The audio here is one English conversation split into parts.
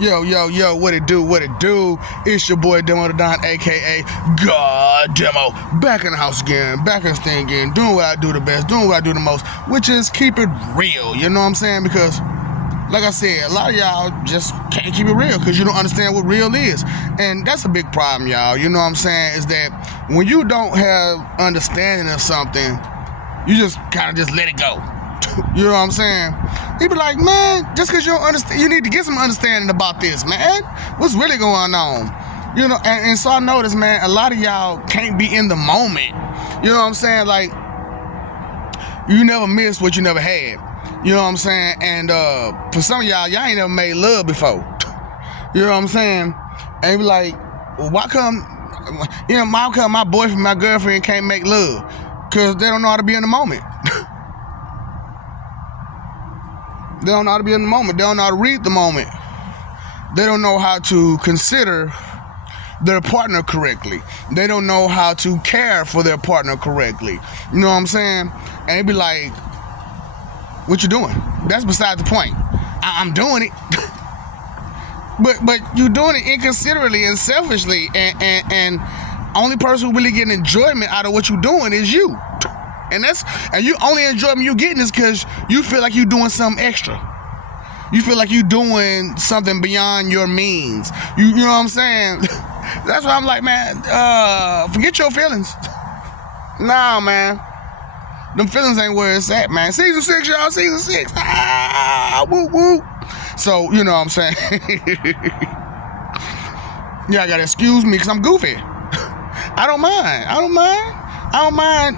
Yo, yo, yo, what it do, what it do? It's your boy Demo the Don, aka God Demo. Back in the house again, back in the thing again, doing what I do the best, doing what I do the most, which is keep it real, you know what I'm saying? Because, like I said, a lot of y'all just can't keep it real because you don't understand what real is. And that's a big problem, y'all, you know what I'm saying? Is that when you don't have understanding of something, you just kind of just let it go. You know what I'm saying? He be like, man, just because you don't understand, you need to get some understanding about this, man. What's really going on? You know, and so I noticed, man, a lot of y'all can't be in the moment. You know what I'm saying? Like, you never miss what you never had. You know what I'm saying? And for some of y'all ain't never made love before. You know what I'm saying? And be like, well, why come my boyfriend, my girlfriend can't make love? Because they don't know how to be in the moment. They don't know how to be in the moment. They don't know how to read the moment. They don't know how to consider their partner correctly. They don't know how to care for their partner correctly. You know what I'm saying? And they be like, what you doing? That's beside the point. I'm doing it. but you doing it inconsiderately and selfishly. And only person who really getting enjoyment out of what you doing is you. And you only enjoyment you getting is because you feel like you doing something extra. You feel like you doing something beyond your means. You know what I'm saying? That's why I'm like, man, forget your feelings. Nah, man. Them feelings ain't where it's at, man. Season 6, y'all. Season 6. Woo, woo. So, you know what I'm saying? Yeah, I gotta excuse me because I'm goofy. I don't mind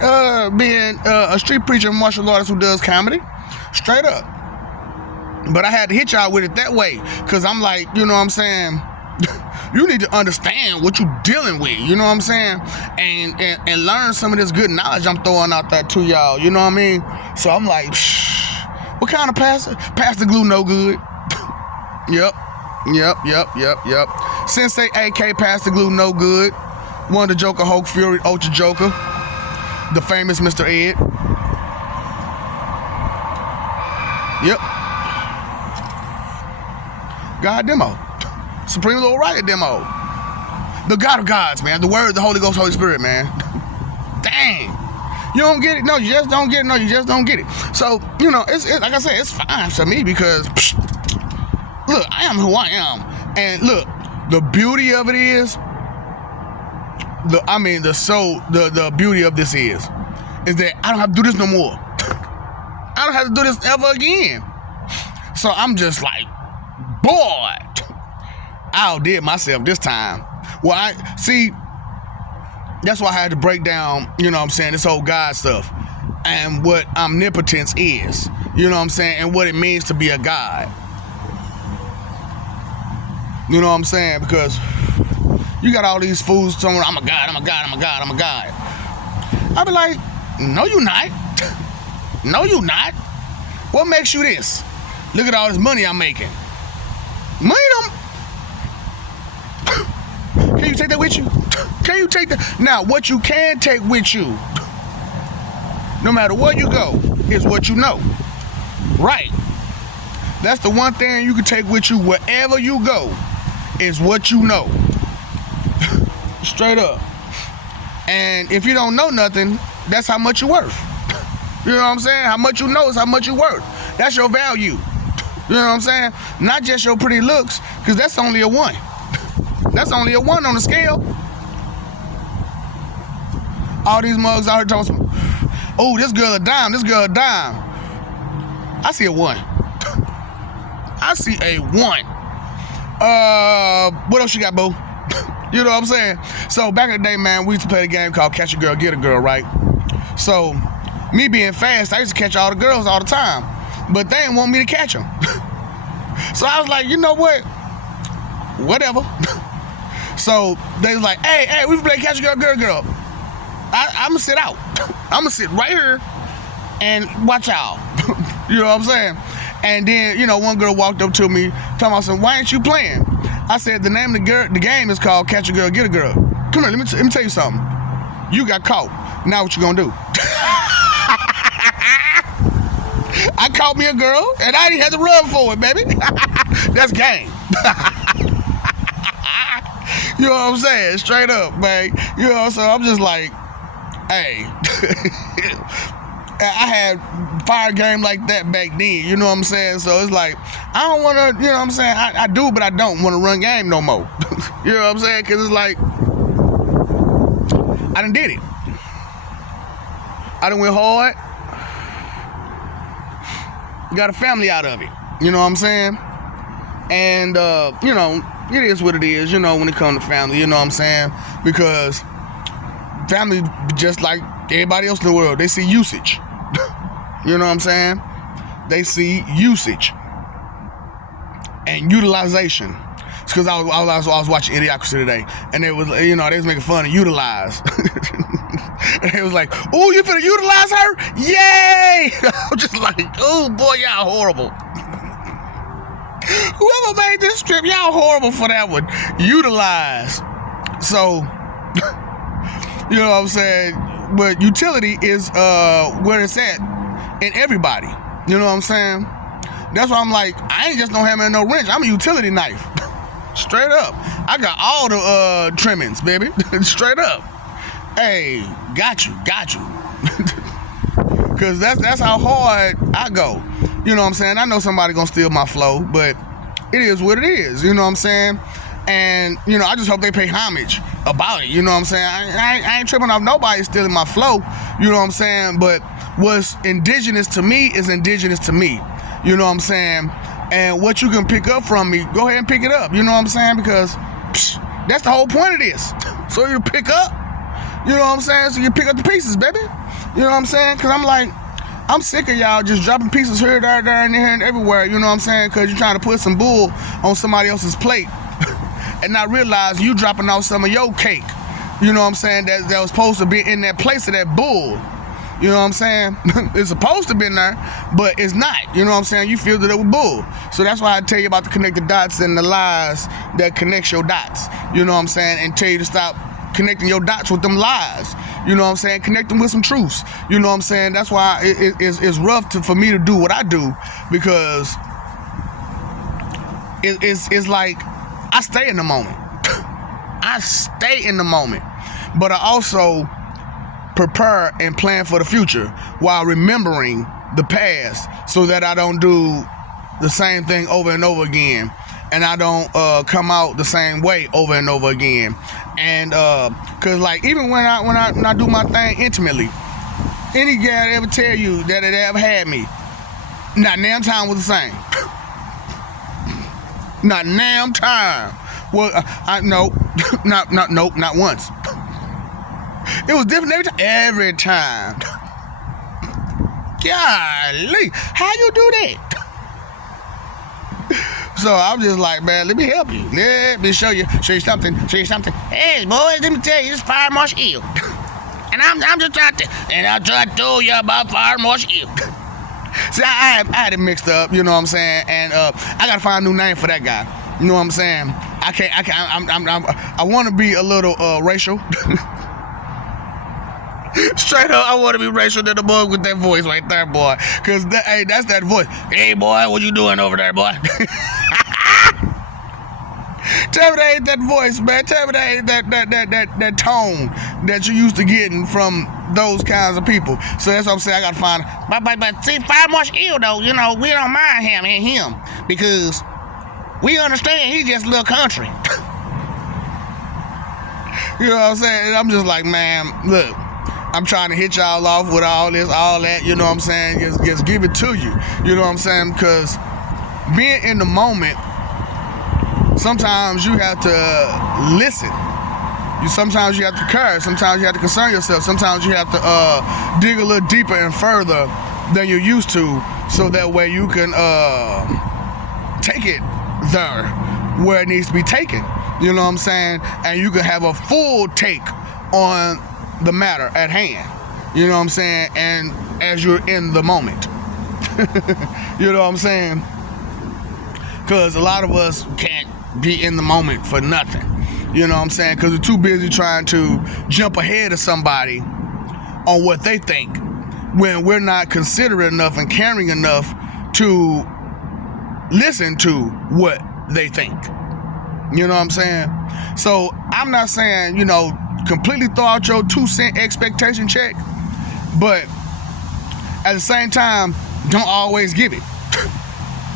being a street preacher and martial artist who does comedy. Straight up. But I had to hit y'all with it that way. Because I'm like, you know what I'm saying? You need to understand what you're dealing with. You know what I'm saying? And learn some of this good knowledge I'm throwing out there to y'all. You know what I mean? So I'm like, what kind of pastor? Pastor Glue no good. Yep. Sensei AK Pastor Glue no good. One of the Joker, Hulk Fury, Ultra Joker, the famous Mr. Ed. Yep. God Demo. Supreme Lord Riot Demo. The God of Gods, man. The Word, the Holy Ghost, Holy Spirit, man. Dang. You don't get it? No, you just don't get it. No, you just don't get it. So, you know, it's like I said, it's fine to me because, look, I am who I am. And look, the beauty of it is, the beauty of this is that I don't have to do this no more. I don't have to do this ever again. So I'm just like, boy, I outdid myself this time. Well, that's why I had to break down, you know what I'm saying, this whole God stuff and what omnipotence is, you know what I'm saying, and what it means to be a God. You know what I'm saying? Because you got all these fools telling me, I'm a God. I be like, no, you not. No, you not. What makes you this? Look at all this money I'm making. Money don't... Can you take that with you? Can you take that? Now, what you can take with you, no matter where you go, is what you know. Right. That's the one thing you can take with you wherever you go, is what you know. Straight up. And if you don't know nothing, that's how much you're worth. You know what I'm saying? How much you know is how much you're worth. That's your value. You know what I'm saying? Not just your pretty looks, because that's only a 1. That's only a 1 on the scale. All these mugs out here talking, oh, this girl a dime, I see a 1. I see a 1. What else you got, boo? You know what I'm saying? So back in the day, man, we used to play a game called Catch a Girl, Get a Girl, right? So me being fast, I used to catch all the girls all the time, but they didn't want me to catch them. So I was like, you know what? Whatever. So they was like, hey, we play Catch a Girl, Get a Girl. I'm gonna sit out. I'm gonna sit right here and watch y'all. You know what I'm saying? And then, you know, one girl walked up to me, talking about, why ain't you playing? I said, the name of the game is called Catch a Girl, Get a Girl. Come here, let me tell you something. You got caught. Now what you gonna do? I caught me a girl, and I didn't have to run for it, baby. That's game. You know what I'm saying? Straight up, man. You know, so I'm just like, hey. I had fire game like that back then, you know what I'm saying? So it's like, I don't want to, you know what I'm saying? I do, but I don't want to run game no more. You know what I'm saying? Because it's like, I done did it. I done went hard. Got a family out of it. You know what I'm saying? And, you know, it is what it is, you know, when it comes to family, you know what I'm saying? Because family, just like everybody else in the world, they see usage. You know what I'm saying? They see usage and utilization. It's because I was watching Idiocracy today, and it was, you know, they was making fun of utilize. And it was like, "Ooh, you finna utilize her? Yay!" I'm just like, "Oh boy, y'all horrible." Whoever made this script, y'all horrible for that one. Utilize. So, you know what I'm saying? But utility is where it's at in everybody. You know what I'm saying? That's why I'm like, I ain't just no hammer and no wrench. I'm a utility knife. Straight up. I got all the trimmings, baby. Straight up. Hey, got you. Cause that's how hard I go. You know what I'm saying? I know somebody gonna steal my flow, but it is what it is. You know what I'm saying? And, you know, I just hope they pay homage about it. You know what I'm saying? I ain't tripping off nobody stealing my flow. You know what I'm saying? But what's indigenous to me is indigenous to me. You know what I'm saying? And what you can pick up from me, go ahead and pick it up. You know what I'm saying? Because that's the whole point of this. So you pick up. You know what I'm saying? So you pick up the pieces, baby. You know what I'm saying? Because I'm like, I'm sick of y'all just dropping pieces here, there, and here, and everywhere. You know what I'm saying? Because you're trying to put some bull on somebody else's plate and not realize you dropping off some of your cake. You know what I'm saying? That was supposed to be in that place of that bull. You know what I'm saying? It's supposed to be in there, but it's not. You know what I'm saying? You filled it up with bull. So that's why I tell you about the connected dots and the lies that connects your dots. You know what I'm saying? And tell you to stop connecting your dots with them lies. You know what I'm saying? Connect them with some truths. You know what I'm saying? That's why it's rough for me to do what I do, because it's like I stay in the moment. I stay in the moment. But I also prepare and plan for the future while remembering the past, so that I don't do the same thing over and over again, and I don't come out the same way over and over again. And cause like, even when I do my thing intimately, any guy ever tell you that it ever had me, not damn time was the same. Not damn time. Well, nope, not once. It was different every time. Golly, how you do that? So I'm just like, man, let me help you. Let me show you something. Hey, boys, let me tell you, it's Fire Marshal Hill. And I'm just trying to tell you about Fire Marshal Hill. See, I had it mixed up, you know what I'm saying? And I gotta find a new name for that guy. You know what I'm saying? I want to be a little racial. Straight up, I want to be racial to the boy with that voice right there, boy. Because, hey, that's that voice. Hey, boy, what you doing over there, boy? Tell me that ain't that voice, man. Tell me that ain't that tone that you used to getting from those kinds of people. So that's what I'm saying. I got to find. But see, Fire Marshal Hill, though, you know, we don't mind him because we understand he's just a little country. You know what I'm saying? And I'm just like, man, look. I'm trying to hit y'all off with all this, all that, you know what I'm saying? Just give it to you. You know what I'm saying? Because being in the moment, sometimes you have to listen. Sometimes you have to care. Sometimes you have to concern yourself. Sometimes you have to dig a little deeper and further than you're used to, so that way you can take it there where it needs to be taken. You know what I'm saying? And you can have a full take on the matter at hand, you know what I'm saying, and as you're in the moment. You know what I'm saying? Because a lot of us can't be in the moment for nothing, you know what I'm saying, because we're too busy trying to jump ahead of somebody on what they think, when we're not considerate enough and caring enough to listen to what they think. You know what I'm saying? So I'm not saying, completely throw out your 2 cent expectation check, but at the same time, don't always give it.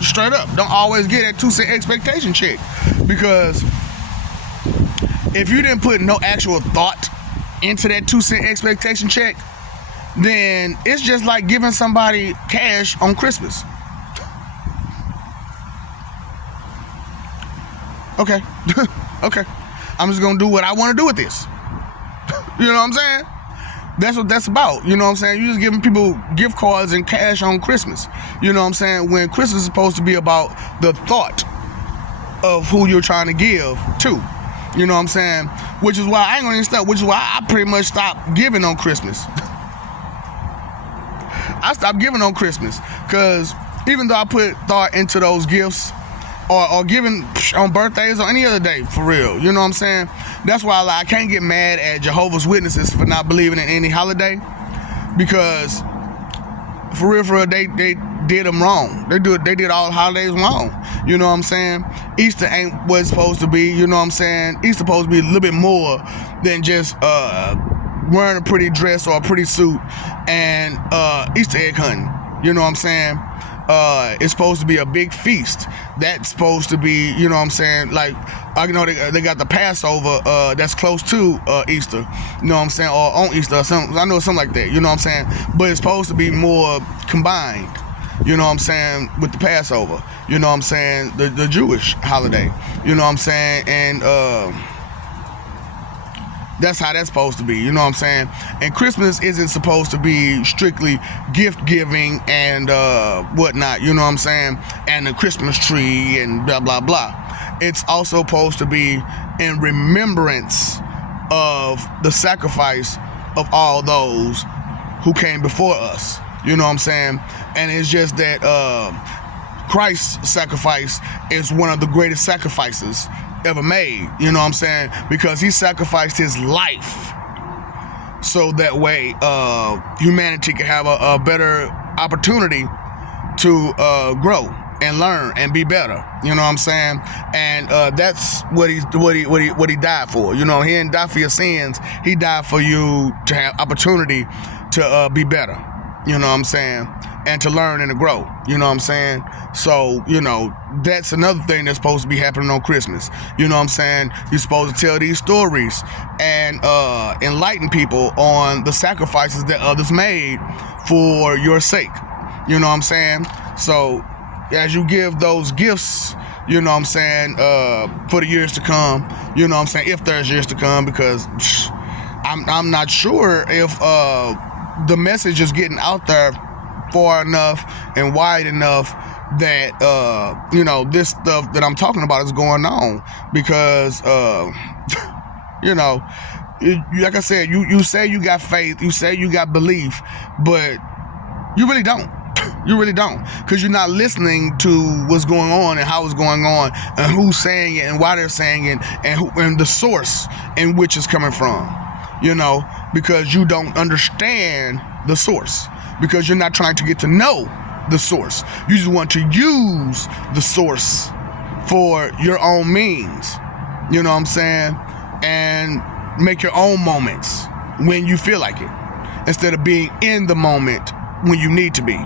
Straight up, don't always get that 2 cent expectation check, because if you didn't put no actual thought into that 2 cent expectation check, then it's just like giving somebody cash on Christmas. Okay. Okay. I'm just gonna do what I want to do with this. You know what I'm saying? That's what that's about. You know what I'm saying? You just giving people gift cards and cash on Christmas. You know what I'm saying? When Christmas is supposed to be about the thought of who you're trying to give to. You know what I'm saying? Which is why I ain't gonna even stop. Which is why I pretty much stopped giving on Christmas. I stopped giving on Christmas, because even though I put thought into those gifts, or giving on birthdays or any other day, for real, you know what I'm saying? That's why I can't get mad at Jehovah's Witnesses for not believing in any holiday, because for real, they did them wrong. They did all the holidays wrong. You know what I'm saying? Easter ain't what it's supposed to be. You know what I'm saying? Easter supposed to be a little bit more than just wearing a pretty dress or a pretty suit and Easter egg hunting. You know what I'm saying? It's supposed to be a big feast. That's supposed to be, you know what I'm saying, like, I know they got the Passover that's close to Easter, you know what I'm saying, or on Easter or something. I know something like that, you know what I'm saying, but it's supposed to be more combined, you know what I'm saying, with the Passover, you know what I'm saying, the Jewish holiday, you know what I'm saying, and that's how that's supposed to be, you know what I'm saying? And Christmas isn't supposed to be strictly gift giving and whatnot, you know what I'm saying? And the Christmas tree and blah, blah, blah. It's also supposed to be in remembrance of the sacrifice of all those who came before us, you know what I'm saying? And it's just that Christ's sacrifice is one of the greatest sacrifices ever made, you know what I'm saying, because he sacrificed his life so that way humanity can have a better opportunity to grow and learn and be better, you know what I'm saying, and that's what he died for. You know, he didn't die for your sins, he died for you to have opportunity to be better, you know what I'm saying, and to learn and to grow, you know what I'm saying? So, that's another thing that's supposed to be happening on Christmas. You know what I'm saying? You're supposed to tell these stories and enlighten people on the sacrifices that others made for your sake. You know what I'm saying? So, as you give those gifts, you know what I'm saying, for the years to come, you know what I'm saying, if there's years to come, because I'm not sure if the message is getting out there far enough and wide enough that this stuff that I'm talking about is going on, because like I said, you say you got faith, you say you got belief, but you really don't. You really don't, because you're not listening to what's going on and how it's going on and who's saying it and why they're saying it and the source in which it's coming from, because you don't understand the source, because you're not trying to get to know the source. You just want to use the source for your own means, you know what I'm saying, and make your own moments when you feel like it, instead of being in the moment when you need to be.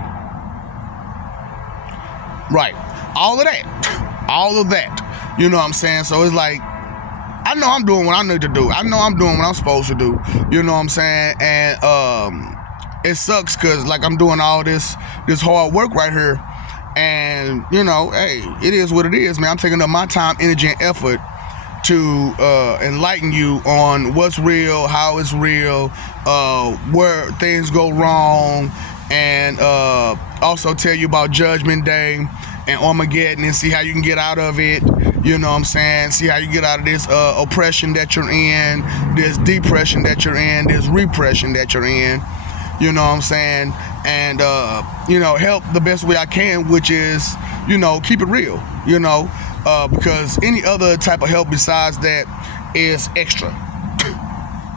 Right. All of that, you know what I'm saying? So it's like, I know I'm doing what I need to do. I know I'm doing what I'm supposed to do, you know what I'm saying? And it sucks because, like, I'm doing all this hard work right here, and hey, it is what it is, man. I'm taking up my time, energy, and effort to enlighten you on what's real, how it's real, where things go wrong, and also tell you about Judgment Day and Armageddon and see how you can get out of it, you know what I'm saying? See how you get out of this oppression that you're in, this depression that you're in, this repression that you're in, you know what I'm saying? And, help the best way I can, which is, keep it real, because any other type of help besides that is extra.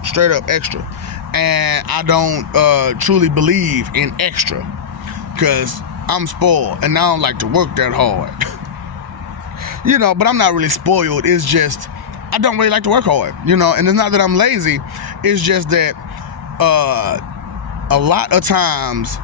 Straight up extra. And I don't truly believe in extra, because I'm spoiled and I don't like to work that hard. but I'm not really spoiled. It's just I don't really like to work hard, and it's not that I'm lazy. It's just that a lot of times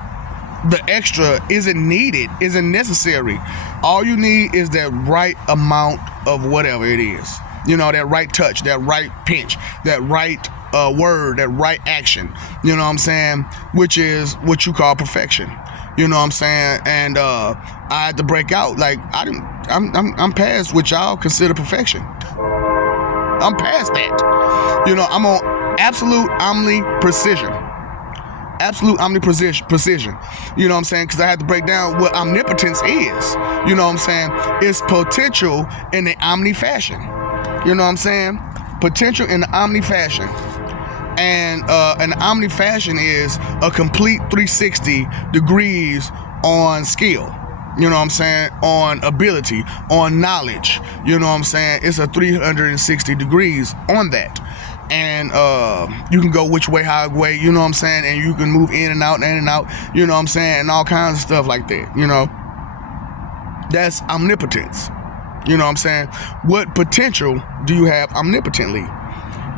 the extra isn't needed, isn't necessary. All you need is that right amount of whatever it is. That right touch, that right pinch, that right word, that right action. You know what I'm saying? Which is what you call perfection. You know what I'm saying? And I had to break out. Like I'm past what y'all consider perfection. I'm past that. I'm on absolute precision. Absolute precision. You know what I'm saying? Because I had to break down what omnipotence is. You know what I'm saying? It's potential in the omni fashion. You know what I'm saying? Potential in the omni fashion. And an omni fashion is a complete 360 degrees on skill. You know what I'm saying? On ability, on knowledge. You know what I'm saying? It's a 360 degrees on that. And you can go which way, how way, you know what I'm saying? And you can move in and out, you know what I'm saying? And all kinds of stuff like that, That's omnipotence. You know what I'm saying? What potential do you have omnipotently?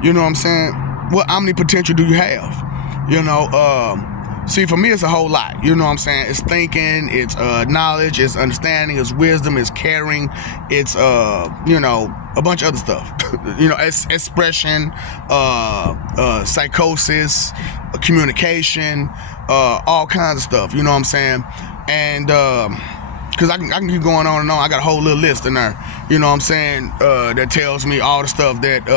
You know what I'm saying? What omnipotential do you have? See, for me, it's a whole lot. You know what I'm saying? It's thinking, it's knowledge, it's understanding, it's wisdom, it's caring, it's, a bunch of other stuff. Expression, psychosis, communication, all kinds of stuff. You know what I'm saying? And because I can keep going on and on. I got a whole little list in there. You know what I'm saying? That tells me all the stuff that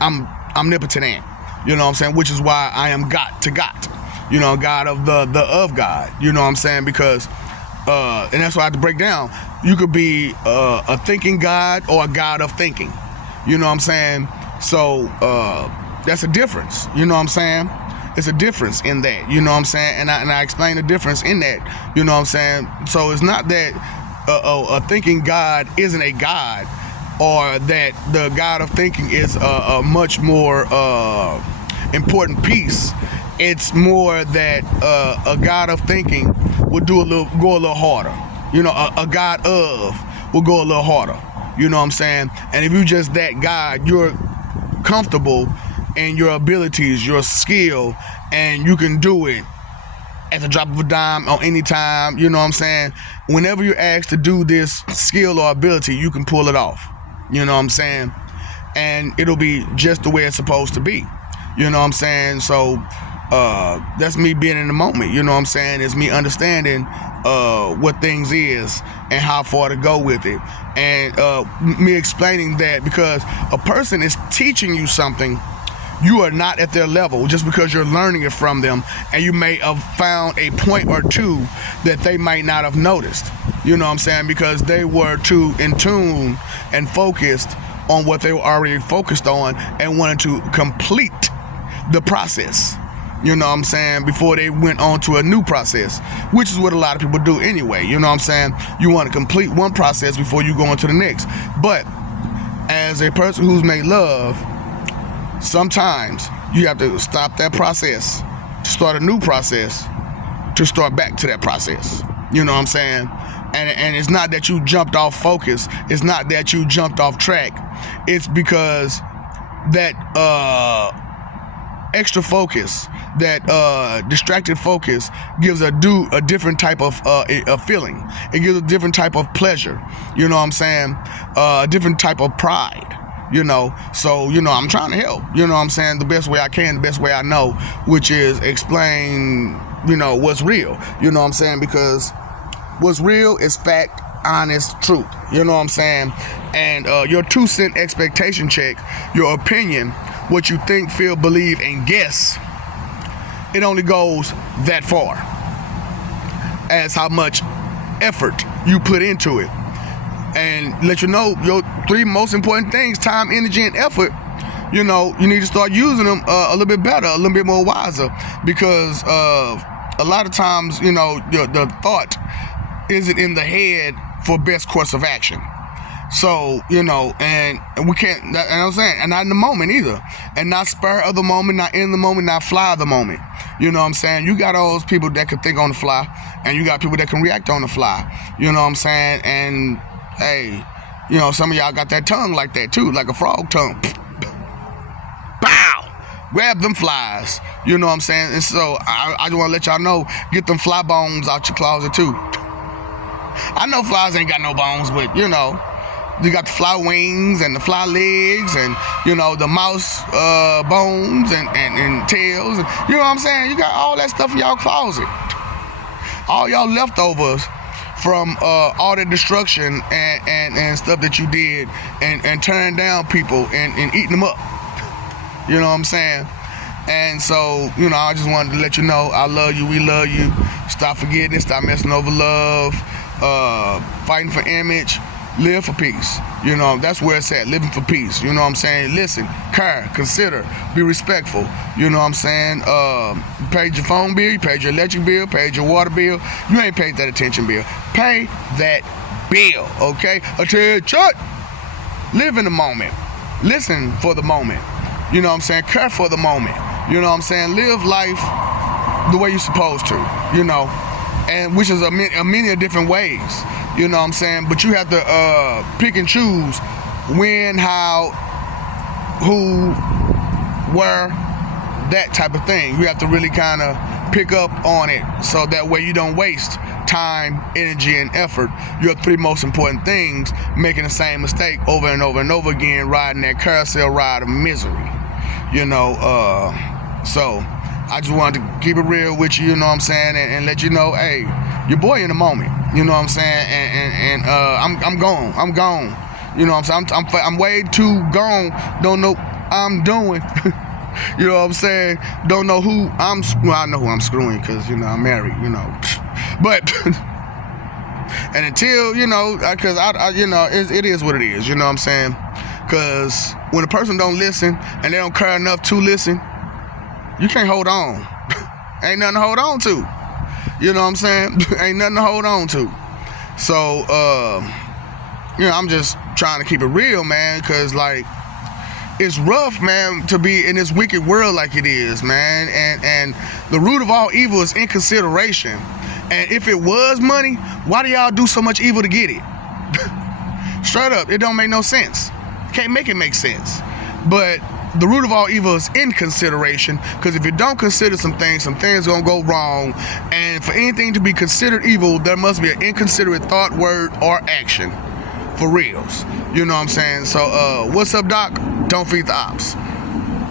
I'm omnipotent in. You know what I'm saying? Which is why I am God to God. God of the of God. You know what I'm saying? Because, and that's why I have to break down. You could be a thinking God or a God of thinking. You know what I'm saying? So that's a difference. You know what I'm saying? It's a difference in that. You know what I'm saying? And I explain the difference in that. You know what I'm saying? So it's not that a thinking God isn't a God, or that the God of thinking is a much more important piece. It's more that a God of thinking will go a little harder. A God of will go a little harder. You know what I'm saying? And if you just that God, you're comfortable in your abilities, your skill, and you can do it at the drop of a dime on any time. You know what I'm saying? Whenever you're asked to do this skill or ability, you can pull it off. You know what I'm saying? And it'll be just the way it's supposed to be. You know what I'm saying? So that's me being in the moment. You know what I'm saying? It's me understanding what things is and how far to go with it. And me explaining that, because a person is teaching you something, you are not at their level just because you're learning it from them, and you may have found a point or two that they might not have noticed. You know what I'm saying? Because they were too in tune and focused on what they were already focused on and wanted to complete the process. You know what I'm saying? Before they went on to a new process, which is what a lot of people do anyway. You know what I'm saying? You want to complete one process before you go on to the next. But as a person who's made love, sometimes you have to stop that process to start a new process, to start back to that process. You know what I'm saying? And it's not that you jumped off focus. It's not that you jumped off track. It's because that extra focus, that distracted focus, gives a different type of feeling. It gives a different type of pleasure. You know what I'm saying? A different type of pride. So I'm trying to help. You know what I'm saying? The best way I can, the best way I know, which is explain, what's real. You know what I'm saying? Because what's real is fact, honest truth. You know what I'm saying? And your 2-cent expectation check, your opinion, what you think, feel, believe, and guess, it only goes that far as how much effort you put into it. And let you know your 3 most important things: time, energy, and effort. You need to start using them a little bit better, a little bit more wiser, because a lot of times, the thought isn't in the head for best course of action. So, and we can't, and I'm saying, and not in the moment either. And not spur of the moment, not in the moment, not fly of the moment. You know what I'm saying? You got all those people that can think on the fly, and you got people that can react on the fly. You know what I'm saying? And, hey, You know, some of y'all got that tongue like that too, like a frog tongue. Bow! Grab them flies. You know what I'm saying? And so I just want to let y'all know, get them fly bones out your closet too. I know flies ain't got no bones, but you know, you got the fly wings and the fly legs and, you know, the mouse bones and tails. And, you know what I'm saying? You got all that stuff in y'all closet. All y'all leftovers from all the destruction and stuff that you did and turning down people and eating them up. You know what I'm saying? And so, you know, I just wanted to let you know, I love you, we love you. Stop forgetting it, stop messing over love, fighting for image, live for peace. You know, that's where it's at, living for peace. You know what I'm saying? Listen, care, consider, be respectful. You know what I'm saying? You paid your phone bill, you paid your electric bill, paid your water bill. You ain't paid that attention bill. Pay that bill, okay? Attention! Live in the moment. Listen for the moment. You know what I'm saying? Care for the moment. You know what I'm saying? Live life the way you're supposed to, you know, and which is a many different ways. You know what I'm saying? But you have to pick and choose when, how, who, where, that type of thing. You have to really kind of pick up on it so that way you don't waste time, energy, and effort. Your three most important things, making the same mistake over and over and over again, riding that carousel ride of misery. You know, so I just wanted to keep it real with you, you know what I'm saying, and let you know, hey, your boy in the moment, you know what I'm saying, and I'm gone, you know what I'm saying, I'm way too gone, don't know I'm doing, you know what I'm saying, don't know who well, I know who I'm screwing, because, you know, I'm married, you know, but, and until, you know, because I you know, it is what it is, you know what I'm saying, because when a person don't listen, and they don't care enough to listen, you can't hold on. Ain't nothing to hold on to. You know what I'm saying? Ain't nothing to hold on to. So, you know, I'm just trying to keep it real, man, because, like, it's rough, man, to be in this wicked world like it is, man. And the root of all evil is inconsideration. And if it was money, why do y'all do so much evil to get it? Straight up, it don't make no sense. Can't make it make sense. But the root of all evil is inconsideration, because if you don't consider some things gonna go wrong, and for anything to be considered evil, there must be an inconsiderate thought, word, or action. For reals. You know what I'm saying? So, what's up, Doc? Don't feed the ops.